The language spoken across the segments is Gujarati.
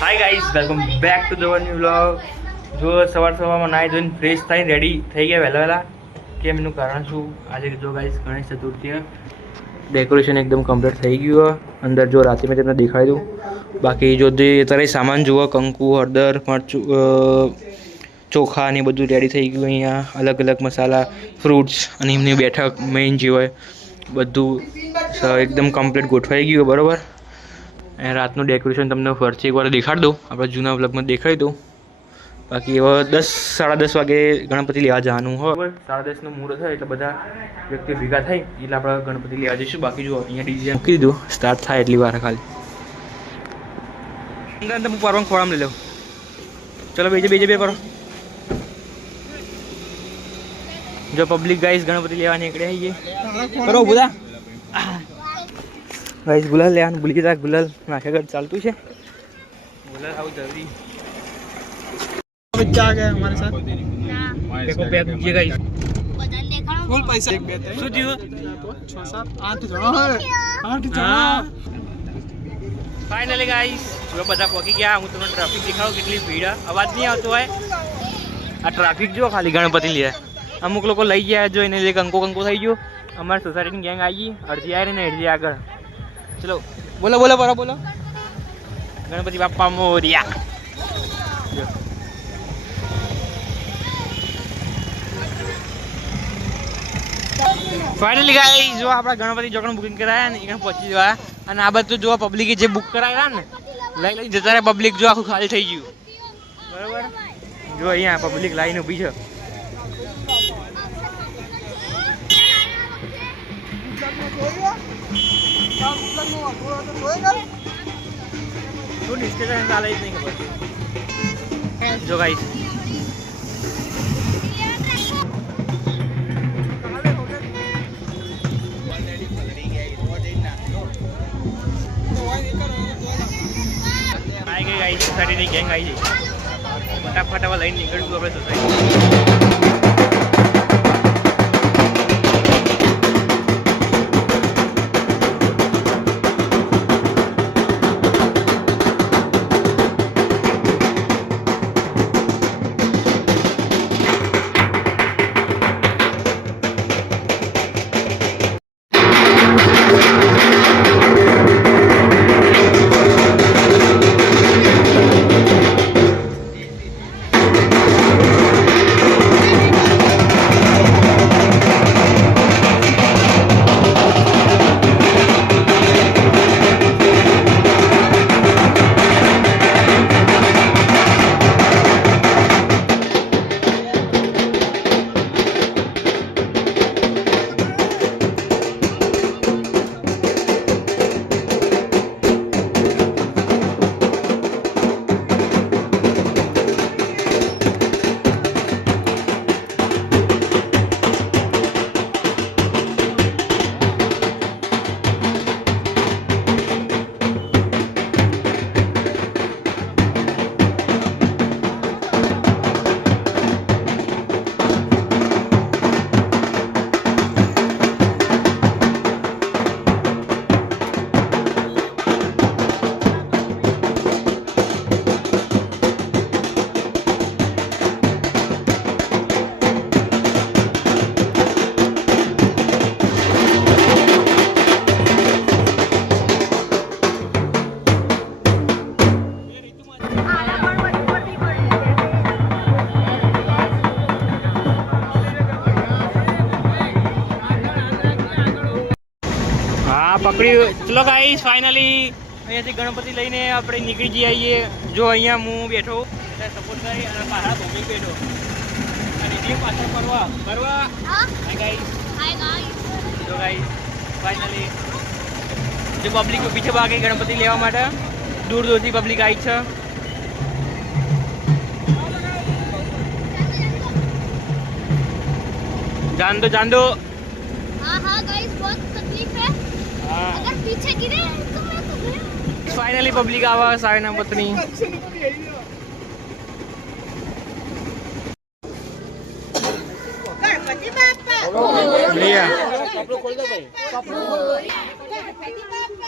Hi guys, welcome back to the new vlog. જો સવારમાં નાહી ધોઈને ફ્રેશ થઈને રેડી થઈ ગયા વહેલા કેમ એનું કારણ શું? આજે જો ગાઈઝ ગણેશ ચતુર્થી ડેકોરેશન એકદમ કમ્પ્લીટ થઈ ગયું. અંદર જો રાતે મેં તમને દેખાડી દઉં. બાકી જો જે અત્યારે સામાન જુઓ, કંકુ, હળદર, મરચું, ચોખા ને બધું રેડી થઈ ગયું. અહીંયા અલગ અલગ મસાલા, ફ્રૂટ્સ અને એમની બેઠક મેઇન જે હોય બધું એકદમ કમ્પ્લીટ ગોઠવાઈ ગયું. બરાબર. અને રાતનું ડેકોરેશન તમને ફરથી એકવાર દેખાડી દઉં. આપણે જૂના વ્લોગમાં દેખાડી દઉં. બાકી હવે 10-10:30 વાગે ગણપતિ લેવા જવાનું હોય. બરાબર. 10:30નું મુહૂર્ત થાય એટલે બધા વ્યક્તિઓ ભેગા થાય એટલે આપણે ગણપતિ લેવા જઈશું. બાકી જો અહીંયા ડીજે મૂકી દીધું, સ્ટાર્ટ થાય એટલી વાર ખાલી. અંદર હું પરવાન ખોળામાં લઈ લઉં. ચલો બે કરો. જો પબ્લિક ગાઈસ ગણપતિ લેવા નીકળે છે. કરો બધા गाइस गुलाल ले आने भूल गया गुलाल नाखे कर चालतू है गुलाल आउ जल्दी बच्चा आ गया हमारे साथ देखो पैक ये गाइस वजन देखाओ फुल पैसा एक बेटे શું થયું 6 7 8 જણા ફાઇનલી ગાइस જો બધા પહોંચી ગયા. હું તમને ટ્રાફિક દેખાડું કેટલી ભીડ. અવાજ નહીં આવતો હોય. આ ટ્રાફિક જો ખાલી ગણપતિ લે અમુક લોકો લઈ ગયા જો એને કંકો થઈ ગયો. અમારી સોસાયટીની ગેંગ આવી અડધી આવી ને અડધી આગળ. चलो बोलो गणपति बाप्पा मोरिया. फाइनली गाइस जो આપડા ગણપતિ જોકણ બુકિંગ કરાયા ને એને પહોંચી જવા. અને આ બધું જો પબ્લિકે જે બુક કરાયા ને લઈ જતા રહે. પબ્લિક જો આખું ખાલી થઈ ગયું. બરાબર. જો અહીંયા પબ્લિક લાઈન ઊભી છે. जो गाइस सोसायटी गैंग आई फटाफट लाइन निकल अपने सोसायटी. પકડી. ચલો ગાઈસ ફાઇનલી અહીંયાથી ગણપતિ લઈને આપણે નીકળી જઈએ. જો અહીંયા હું બેઠો સપોર્ટ કરી અને પાછા ભૂમિ બેઠો અને જે પાછળ કરવા હાય ગાઈસ જો ગાઈસ ફાઇનલી જે પબ્લિક પીછે ભાગે ગણપતિ લેવા માટે દૂર દૂરથી પબ્લિક આવી છે. जान दो हाँ गाइस बहुत तकलीफ है. अगर पीछे गिरे तो मैं तो गया. फाइनली पब्लिक आवा सायना पत्नी गणपति बाप्पा भैया कपड़ों खोल दो भाई. गणपति बाप्पा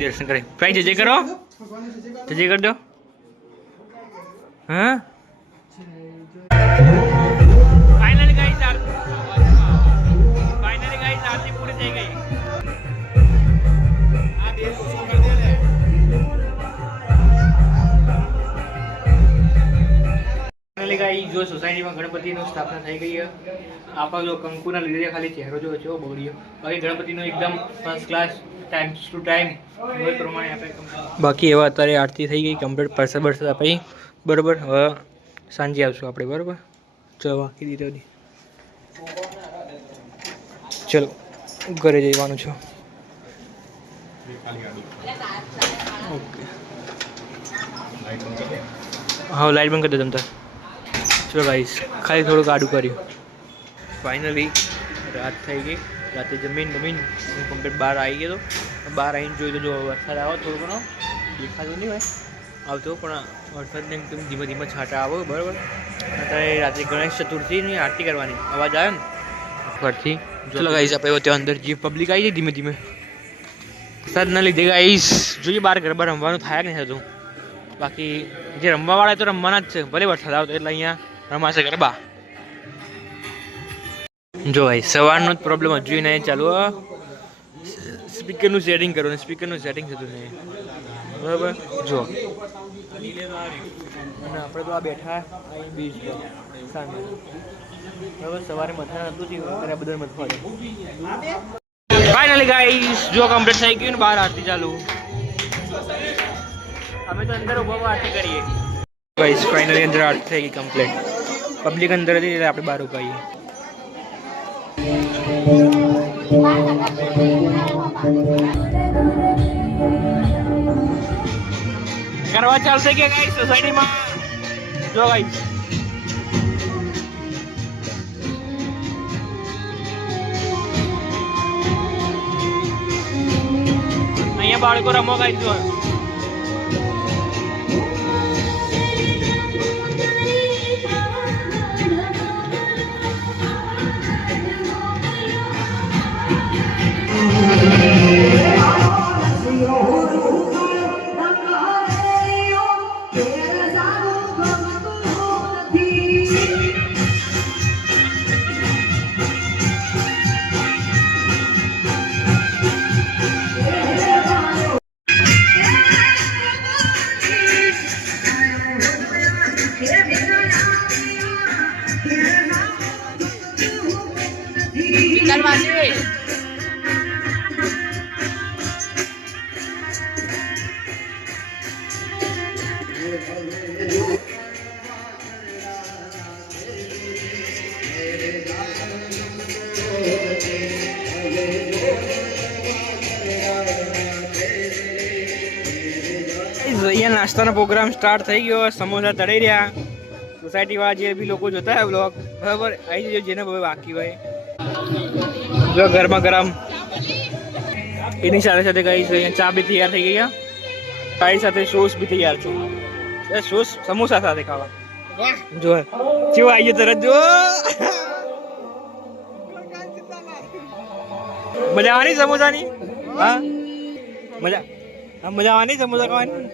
દર્શન કરે ભાઈ જય કરો જય કરી દો હા ફાઇનલી ગાઈસ આરતી પૂરી થઈ ગઈ આ બે ઓછો કરી દે લે ફાઇનલી ગાઈસ જો સોસાયટીમાં ગણપતિનો સ્થાપના થઈ ગઈ છે આપા જો કંકુના લીધે ખાલી ચહેરો જો છે બગડ્યો બાકી ગણપતિનો એકદમ first class time to time પ્રમાણે આપણે બાકી એવા અત્યારે આરતી થઈ ગઈ કમ્પ્લીટ પરસાદ બરસાદ આપી બરાબર હવે સાંજે આવશું આપણે બરાબર ચલો બાકી દીધો દી ચલો ઘરે જવાનું છે ઓકે હા લાઈટ બંધ કરી દો તમ તાર ચલો ગાઈસ ખાલી થોડું ગાડું કર્યું. ફાઇનલી રાત થઈ ગઈ. રાતે જમીન હું કમ્પ્લીટ બહાર આવી ગયો હતો. બહાર આવીને જોયું તો જો વરસાદ આવો થોડો ઘણો દેખાતો નહીં હોય આવતો, પણ વરસાદને એકદમ ધીમે ધીમે છાંટા આવો બરાબર. અત્યારે રાત્રે ગણેશ ચતુર્થીની આરતી કરવાની અવાજ આવ્યો ને ફરથી. ચલો ગાઈસ આપણે ત્યાં અંદર જે પબ્લિક આવી જાય ધીમે ધીમે વરસાદના લીધે ગાઈસ જોઈએ બહાર ગરબા રમવાનું થાય કે નહીં થતું. બાકી જે રમવાવાળા તો રમવાના જ છે, ભલે વરસાદ આવતો એટલે અહીંયા રમાશે ગરબા. જો ભાઈ સવારનો જ પ્રોબ્લેમ હજુ નહીં ચાલુ. સ્પીકરનું સેટિંગ કરવાનું, સ્પીકરનું સેટિંગ થતું નહીં બરાબર. જો અને આપણે તો આ બેઠા અહીં બીચ પર સામે બરાબર. સવારે મથા નહોતું થયું, અત્યારે બધા મથવા. ફાઇનલી ગાઈસ જો કમ્પ્લીટ થઈ ગયું ને બહાર આરતી ચાલુ. અમે તો અંદર ઉભા આરતી કરીએ ગાઈસ. ફાઇનલી અંદર આરતી થઈ ગઈ કમ્પ્લીટ. પબ્લિક અંદર હતી એટલે આપણે બહાર ઉભાઈએ. કરવા ચાલશે કે ગાઈસ સોસાયટીમાં. જો ગાઈસ અહીંયા બાળકો રમો ગાઈસ. જો અહીંયા નાસ્તાનો પ્રોગ્રામ સ્ટાર્ટ થઈ ગયો. સમોસા તળી રહ્યા. સોસાયટી વાળા જે બી લોકો જોતા હોય બ્લોગ બરાબર આવી જજો, જેને બહુ બાકી હોય. જો ગરમા ગરમ એની સાથે સાથે ગઈ અહીંયા ચા બી તૈયાર થઈ ગયા. ચાય સાથે સોસ બી તૈયાર છે. સોસ સમોસા સાથે ખાવા. જો કેવું આવી ગયો તરત. જો મજા આવવાની સમોસાની. હા મજા આવવાની સમોસા ખાવાની.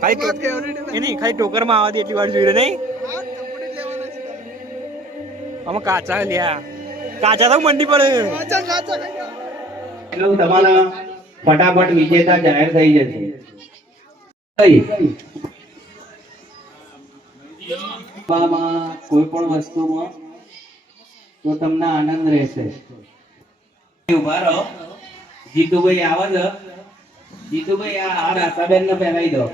ખાલી ટોકરમાં આવવા દે એટલી વાર જોઈ નહીં. આમાં કાચા લ્યા કાચા તો મંડી પડે. તમારા ફટાફટ વિજેતા જાહેર થઈ જશે. કોઈ પણ વસ્તુમાં તો તમને આનંદ રહેશે. ઉભા રહો. જીતુભાઈ આવે છે. જીતુભાઈ આ રાસાબેન ને પહેરાવી દો.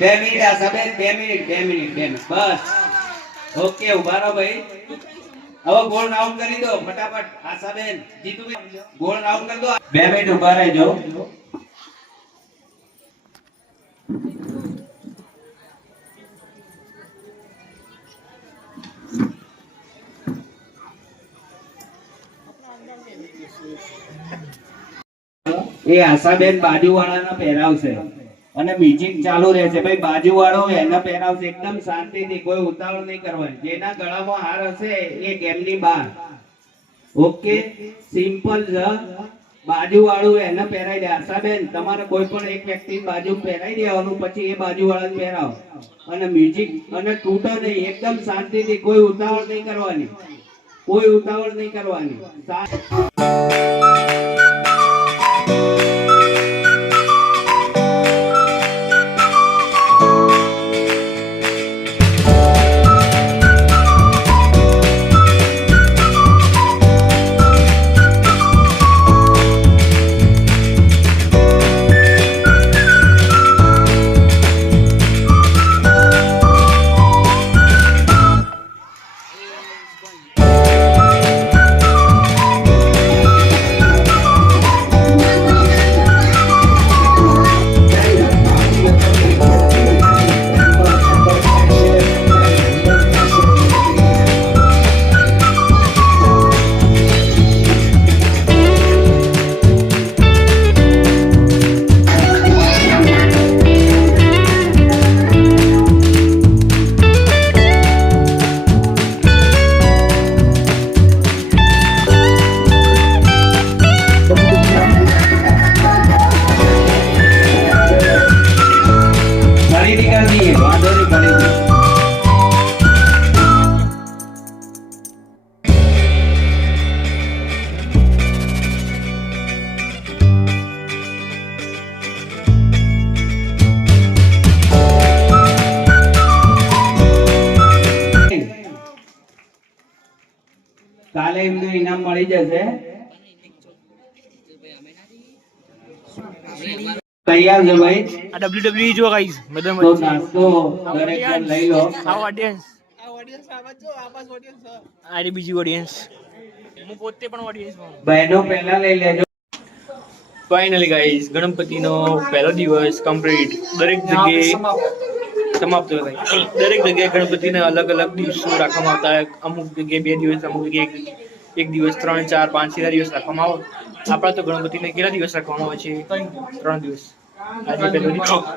2 મિનિટ આશાબેન, 2 મિનિટ બસ. ઓકે ઉભા રહો ભાઈ. હવે ગોળ રાઉન્ડ કરી દો ફટાફટ. આશાબેન જીતુભાઈ ગોળ રાઉન્ડ કરી દો. 2 મિનિટ ઉભા રહેજો. એ આશાબેન બાજુ વાળાને પહેરાવશે અને મ્યુઝિક ચાલુ રહેશે. ભાઈ બાજુ વાળો એને પહેરાવશે. એકદમ શાંતિથી, કોઈ ઉતાવળ નહીં કરવાની. જેના ગળામાં હાર હશે એ ગેમની બહાર. ઓકે સિમ્પલ છે. બાજુ વાળું એને પહેરાવી દે. આશાબેન તમારે કોઈ પણ એક વ્યક્તિ બાજુ પહેરાવી દેવાનું, પછી એ બાજુ વાળાને પહેરાવો અને મ્યુઝિક અને તૂટો નહીં. એકદમ શાંતિથી, કોઈ ઉતાવળ નહીં કરવાની. કોઈ ઉતાવળ નહીં કરવાની. કરી દઈએ, વાંધો નહીં, કરી દઈએ. કાલે એમનું ઇનામ મળી જશે. તૈયાર છે ભાઈ? આ WWE જો ગાઈસ બધા તો નાસ્તો દરેક જણ લઈ લો. આ ઓડિયન્સ આ રે બીજી ઓડિયન્સ હું પોતે પણ ઓડિયન્સ માં બહેનો પહેલા લઈ લેજો. ફાઇનલી ગાઈસ ગણપતિનો પહેલો દિવસ કમ્પ્લીટ. દરેક જગ્યાએ સમાપ્ત થાય. દરેક જગ્યાએ ગણપતિના અલગ અલગ દિવસો રાખવામાં આવતા હોય. અમુક જગ્યાએ 2 દિવસ, અમુક જગ્યાએ 1 દિવસ, 3, 4, 5, 6 દિવસ રાખવામાં આવે. આપણા તો ગણપતિને કેટલા દિવસ રાખવામાં આવે છે? 3 દિવસ. આજે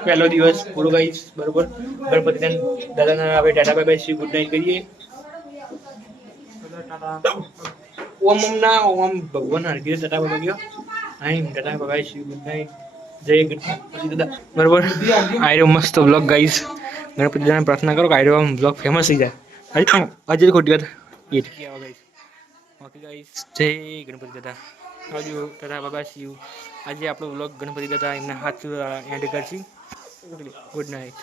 પહેલો દિવસ પૂરો ગાઈસ. બરોબર, ગણપતિને દાદાને આપણે Tata bye bye, good night કરીએ. ઓમ ઓમ ના ઓમ ભગવાન હરકી ટાટા બાય ગયો. આઈ tata bye bye, good night, જય ગણપતિ દાદા. બરોબર, આયરો મસ્ત વ્લોગ ગાઈસ. ગણપતિ દાદાને પ્રાર્થના કરો કે આયરો વ્લોગ ફેમસ થઈ જાય. આજે ખોટી વાત એ ગાઈસ. ઓકે ગાઈસ, જય ગણપતિ દાદા. આવજો, ટાટા બાય બાય. આજે આપણો વ્લોગ ગણપતિ દાદા એમના હાથ એન્ડ કરશી. Good night.